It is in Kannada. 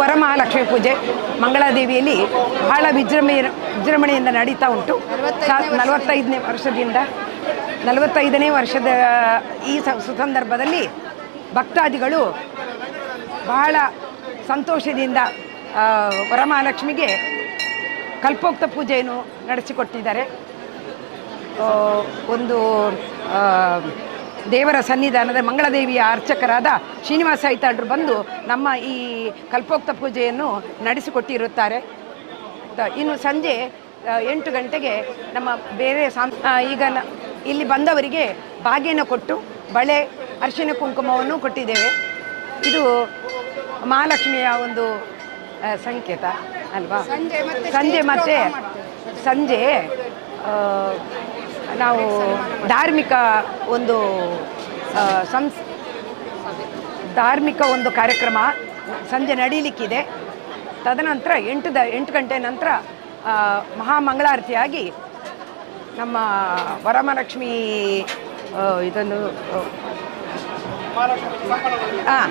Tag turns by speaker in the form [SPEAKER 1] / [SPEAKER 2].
[SPEAKER 1] ವರಮಹಾಲಕ್ಷ್ಮಿ ಪೂಜೆ ಮಂಗಳಾದೇವಿಯಲ್ಲಿ ಬಹಳ ವಿಜೃಂಭಣೆ ವಿಜೃಂಭಣೆಯಿಂದ ನಡೀತಾ ಉಂಟು. ನಲವತ್ತೈದನೇ ವರ್ಷದಿಂದ ನಲವತ್ತೈದನೇ ವರ್ಷದ ಈ ಸುಸಂದರ್ಭದಲ್ಲಿ ಭಕ್ತಾದಿಗಳು ಬಹಳ ಸಂತೋಷದಿಂದ ವರಮಹಾಲಕ್ಷ್ಮಿಗೆ ಕಲ್ಪೋಕ್ತ ಪೂಜೆಯನ್ನು ನಡೆಸಿಕೊಟ್ಟಿದ್ದಾರೆ. ಒಂದು ದೇವರ ಸನ್ನಿಧಾನದ ಮಂಗಳದೇವಿಯ ಅರ್ಚಕರಾದ ಶ್ರೀನಿವಾಸ ಐತಾಳ್ರು ಬಂದು ನಮ್ಮ ಈ ಕಲ್ಪೋಕ್ತ ಪೂಜೆಯನ್ನು ನಡೆಸಿಕೊಟ್ಟಿರುತ್ತಾರೆ. ಇನ್ನು ಸಂಜೆ ಎಂಟು ಗಂಟೆಗೆ ನಮ್ಮ ಬೇರೆ ಸಾಂ ಈಗ ನ- ಇಲ್ಲಿ ಬಂದವರಿಗೆ ಬಾಗಿನ ಕೊಟ್ಟು ಬಳೆ ಅರಿಶಿನ ಕುಂಕುಮವನ್ನು ಕೊಟ್ಟಿದ್ದೇವೆ. ಇದು ಮಹಾಲಕ್ಷ್ಮಿಯ ಒಂದು ಸಂಕೇತ ಅಲ್ವಾ? ಸಂಜೆ ಮತ್ತೆ ಸಂಜೆ ನಾವು ಧಾರ್ಮಿಕ ಒಂದು ಸಂಸ್ ಧಾರ್ಮಿಕ ಒಂದು ಕಾರ್ಯಕ್ರಮ ಸಂಜೆ ನಡೀಲಿಕ್ಕಿದೆ ತದನಂತರ ಎಂಟು ದ ಎಂಟು ಗಂಟೆ ನಂತರ ಮಹಾಮಂಗಳಾರತಿಯಾಗಿ ನಮ್ಮ ವರಮಹಾಲಕ್ಷ್ಮಿ ಇದನ್ನು ಹಾಂ